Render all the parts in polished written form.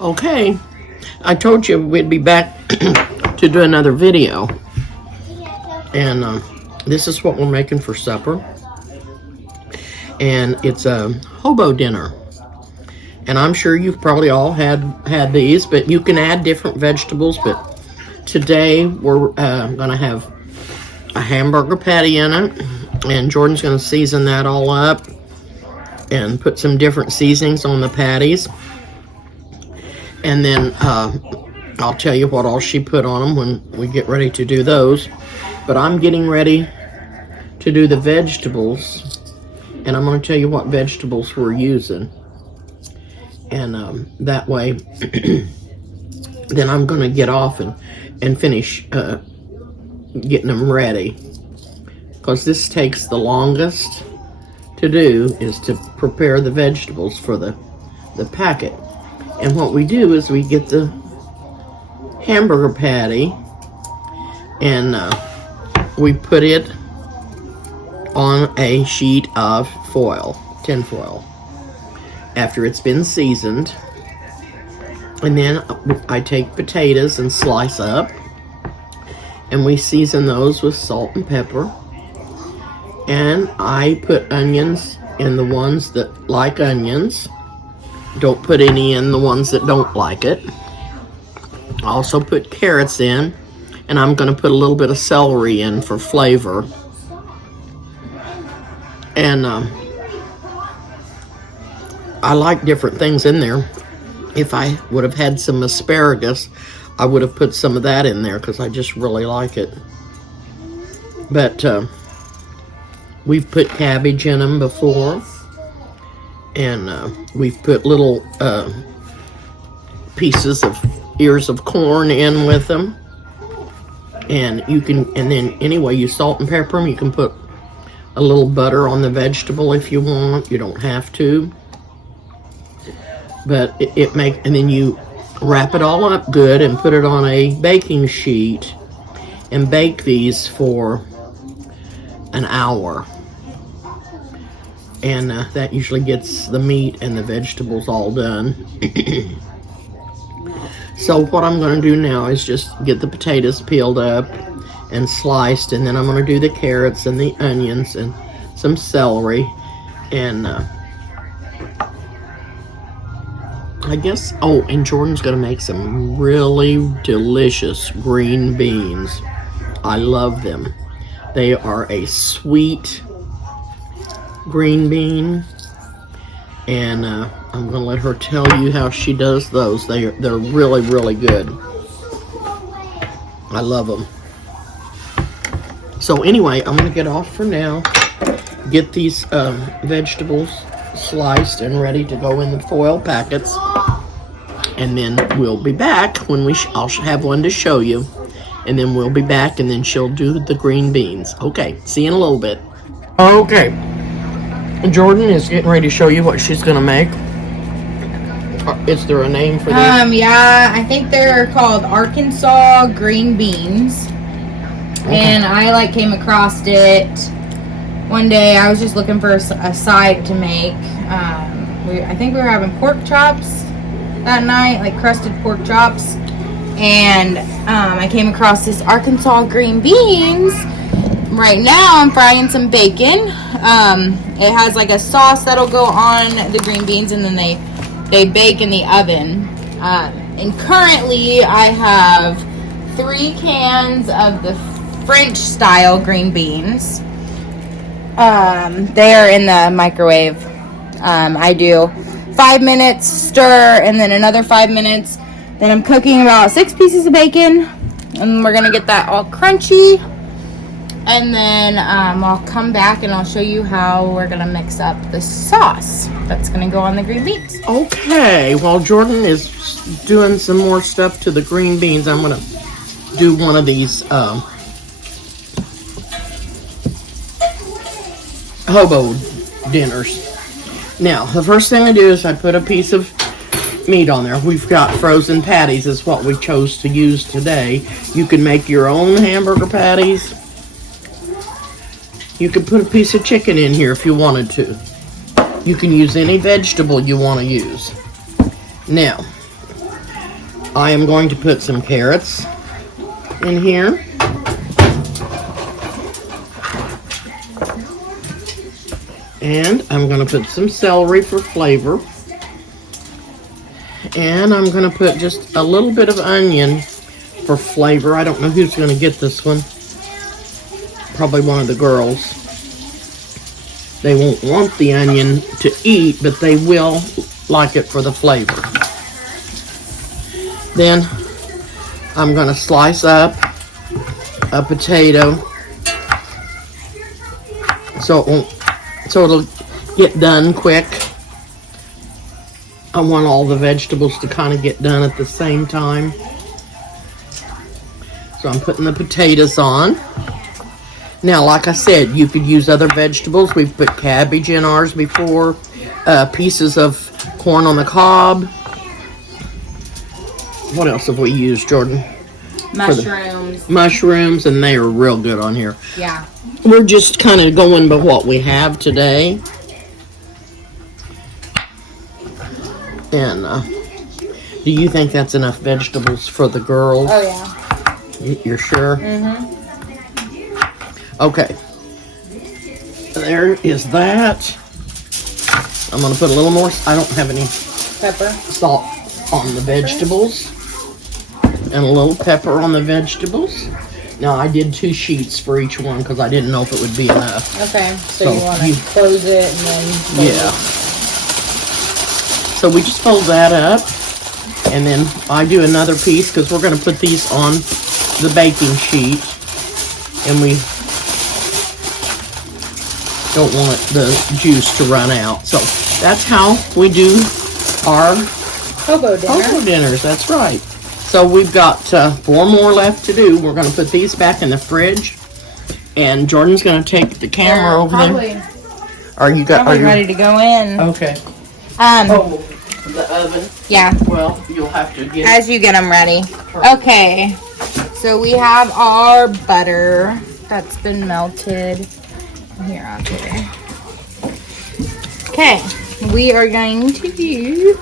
Okay, I told you we'd be back to do another video. And this is what we're making for supper. And it's a hobo dinner. And I'm sure you've probably all had these, but you can add different vegetables. But today we're going to have a hamburger patty in it. And Jordan's going to season that all up and put some different seasonings on the patties. And then I'll tell you what all she put on them when we get ready to do those. But I'm getting ready to do the vegetables. And I'm going to tell you what vegetables we're using. And that way, then I'm going to get off and finish getting them ready. Because this takes the longest to do is to prepare the vegetables for the packet. And what we do is we get the hamburger patty and we put it on a sheet of foil, tin foil, after it's been seasoned. And then I take potatoes and slice up, and we season those with salt and pepper. And I put onions in the ones that like onions. Don't put any in the ones that don't like it. I also put carrots in, and I'm going to put a little bit of celery in for flavor. And I like different things in there. If I would have had some asparagus, I would have put some of that in there because I just really like it. But we've put cabbage in them before. And we've put little pieces of ears of corn in with them. And you can, and then anyway, you salt and pepper them. You can put a little butter on the vegetable if you want. You don't have to. But and then you wrap it all up good and put it on a baking sheet and bake these for an hour. And that usually gets the meat and the vegetables all done. So what I'm going to do now is just get the potatoes peeled up and sliced. And then I'm going to do the carrots and the onions and some celery. And I guess, and Jordan's going to make some really delicious green beans. I love them. They are a sweet green bean, and I'm gonna let her tell you how she does those. They're really, really good. I love them. So anyway, I'm gonna get off for now, get these vegetables sliced and ready to go in the foil packets, and then we'll be back when I'll have one to show you, and then we'll be back, and then she'll do the green beans. Okay, see you in a little bit. Okay, Jordan is getting ready to show you what she's gonna make. Is there a name for this? Yeah, I think they're called Arkansas green beans. Okay. And I came across it one day. I was just looking for a side to make. I think we were having pork chops that night, like crusted pork chops. And I came across this Arkansas green beans. Right now I'm frying some bacon. It has like a sauce that'll go on the green beans, and then they bake in the oven. And currently I have 3 cans of the French style green beans. They are in the microwave. I do 5 minutes stir, and then another 5 minutes. Then I'm cooking about 6 pieces of bacon, and we're gonna get that all crunchy. And then I'll come back and I'll show you how we're going to mix up the sauce that's going to go on the green beans. Okay, while Jordan is doing some more stuff to the green beans, I'm going to do one of these hobo dinners. Now, the first thing I do is I put a piece of meat on there. We've got frozen patties is what we chose to use today. You can make your own hamburger patties. You could put a piece of chicken in here if you wanted to. You can use any vegetable you want to use. Now, I am going to put some carrots in here. And I'm going to put some celery for flavor. And I'm going to put just a little bit of onion for flavor. I don't know who's going to get this one. Probably one of the girls. They won't want the onion to eat, but they will like it for the flavor. Then I'm going to slice up a potato so it'll get done quick. I want all the vegetables to kind of get done at the same time. So I'm putting the potatoes on. Now, like I said, you could use other vegetables. We've put cabbage in ours before. Pieces of corn on the cob. What else have we used, Jordan? Mushrooms. Mushrooms, and they are real good on here. Yeah. We're just kind of going by what we have today. And do you think that's enough vegetables for the girls? Oh, yeah. You're sure? Mm-hmm. Okay. There is that. I'm going to put a little more. I don't have any Pepper. salt on the vegetables. And a little pepper on the vegetables. Now, I did 2 sheets for each one because I didn't know if it would be enough. Okay, so you want to close it and then... Yeah. So we just fold that up. And then I do another piece because we're going to put these on the baking sheet. And we don't want the juice to run out. So that's how we do our Hobo dinner. Hobo dinners. That's right. So we've got 4 more left to do. We're going to put these back in the fridge. And Jordan's going to take the camera over there. Are you ready to go in? Okay. The oven. Yeah. Well, you'll have to get as you get them ready. Okay. So we have our butter that's been melted. Here, I'll put it. Okay. We are going to do...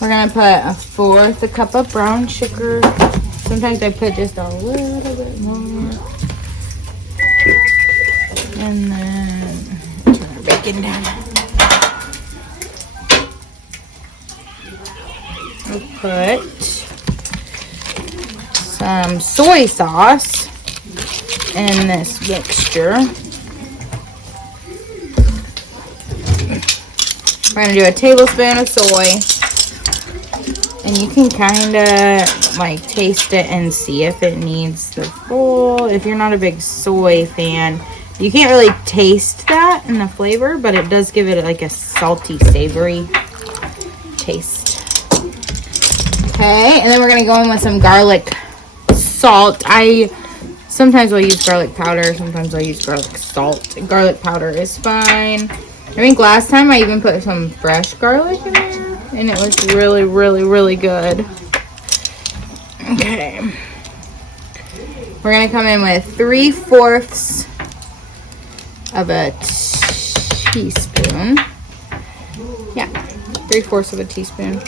We're going to put 1/4 cup of brown sugar. Sometimes I put just a little bit more. And then turn our bacon down. We'll put some soy sauce in this mixture. We're going to do a tablespoon of soy. And you can kind of like taste it and see if it needs the full. If you're not a big soy fan, you can't really taste that in the flavor, but it does give it like a salty, savory taste. Okay, and then we're gonna go in with some garlic salt. I sometimes will use garlic powder, sometimes I'll use garlic salt. Garlic powder is fine. I think last time I even put some fresh garlic in there. And it was really, really, really good. Okay. We're going to come in with 3/4 of a teaspoon. Yeah, 3/4 of a teaspoon.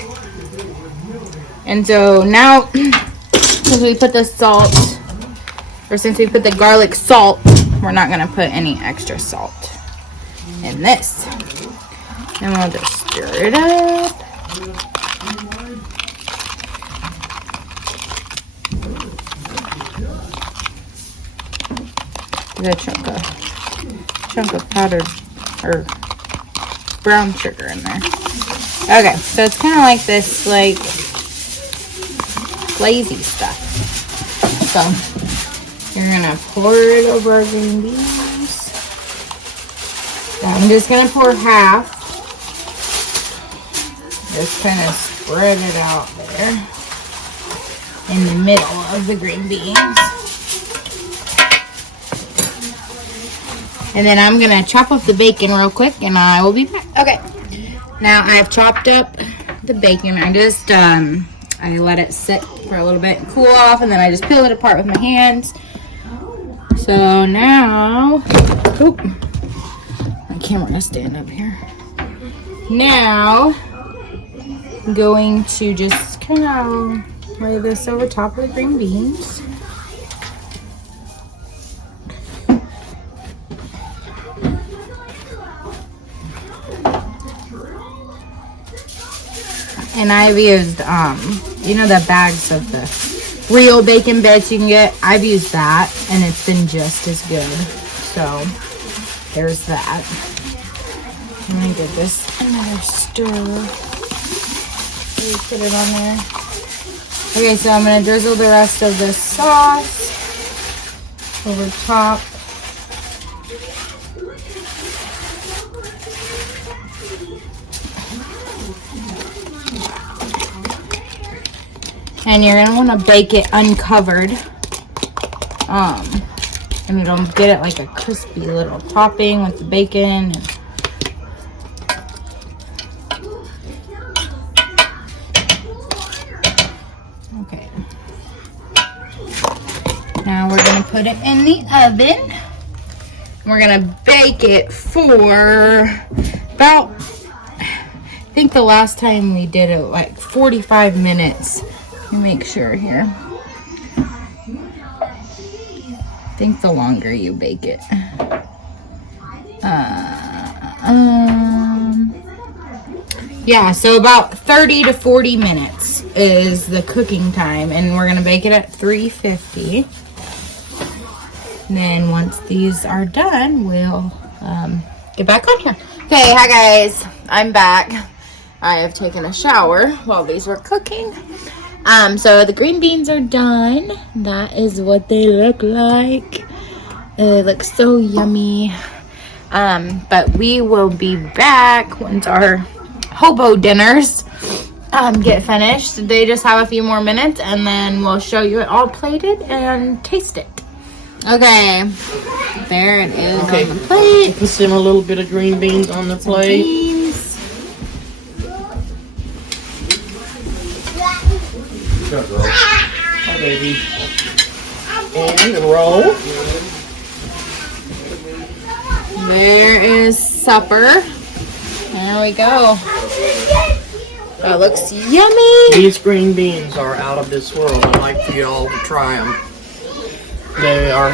And so now, since we put the salt, or since we put the garlic salt, we're not going to put any extra salt in this. And we'll just stir it up. There's a chunk of powdered or brown sugar in there. Okay, so it's kind of like this, like glazy stuff. So you're gonna pour it over our green beans. So I'm just gonna pour half. Just kind of spread it out there in the middle of the green beans. And then I'm going to chop up the bacon real quick and I will be back. Okay. Now I have chopped up the bacon. I just, I let it sit for a little bit and cool off, and then I just peel it apart with my hands. So now, oop, my camera has to stand up here. Now, I'm going to just kind of lay this over top of the green beans. And I've used, you know, the bags of the real bacon bits you can get. I've used that, and it's been just as good. So, there's that. I'm going to give this another stir. Put it on there. Okay, so I'm going to drizzle the rest of this sauce over top. And you're going to want to bake it uncovered. And it'll get it like a crispy little topping with the bacon. Okay. Now we're going to put it in the oven. We're going to bake it for about, I think the last time we did it, like 45 minutes. Let me make sure here. I think the longer you bake it. Yeah, so about 30 to 40 minutes is the cooking time, and we're going to bake it at 350. And then once these are done, we'll get back on here. Okay, hi guys. I'm back. I have taken a shower while these were cooking. So the green beans are done. That is what they look like. They look so yummy. But we will be back once our hobo dinners get finished. They just have a few more minutes, and then we'll show you it all plated and taste it. Okay, there it is on the plate. You can sim a little bit of green beans on the plate. Beans. Hi, baby. And the roll. There is supper. There we go. That looks yummy. These green beans are out of this world. I'd like for you all to try them. They are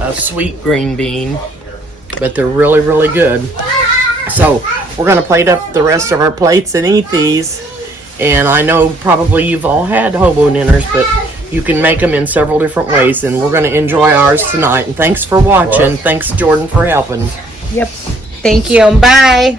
a sweet green bean, but they're really, really good. So we're going to plate up the rest of our plates and eat these. And I know probably you've all had hobo dinners, but you can make them in several different ways. And we're going to enjoy ours tonight. And thanks for watching. Thanks, Jordan, for helping. Yep. Thank you. Bye.